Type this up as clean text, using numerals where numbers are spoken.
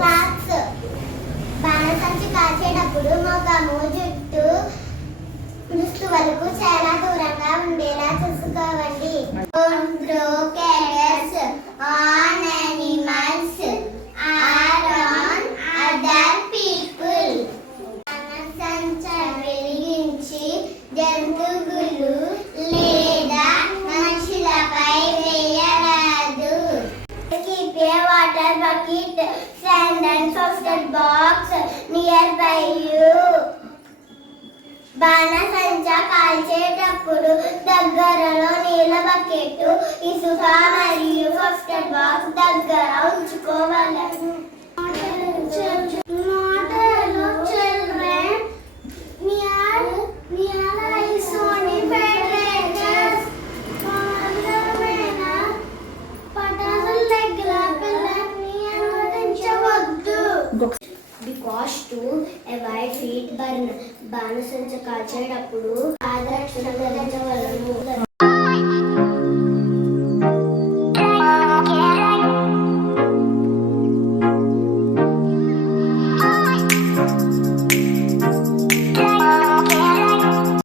Clothes. బాణసంచి కాల్చేటప్పుడు ముఖము జుట్టు పులుసు వరకు చాలా దూరంగా ఉండేలా చూసుకోవండి. Don't throw carrots on animals or on other people. బాణసంచ వెలిగించి జంతువులు లేదా మనుషులపై వేయరాదు. Keep a water bucket, sand and frosted box nearby you. బాణసంచ కాల్చేటప్పుడు దగ్గరలో నీళ్ళ బకెట్, ఇసుక మరియు ఫ్రోస్టెడ్ బాక్స్ దగ్గర ఉంచుకోవాలి. Because to avoid heat burn, బాణసంచ కాల్చేటప్పుడు ఆదర్శంగా ధరించవలెను.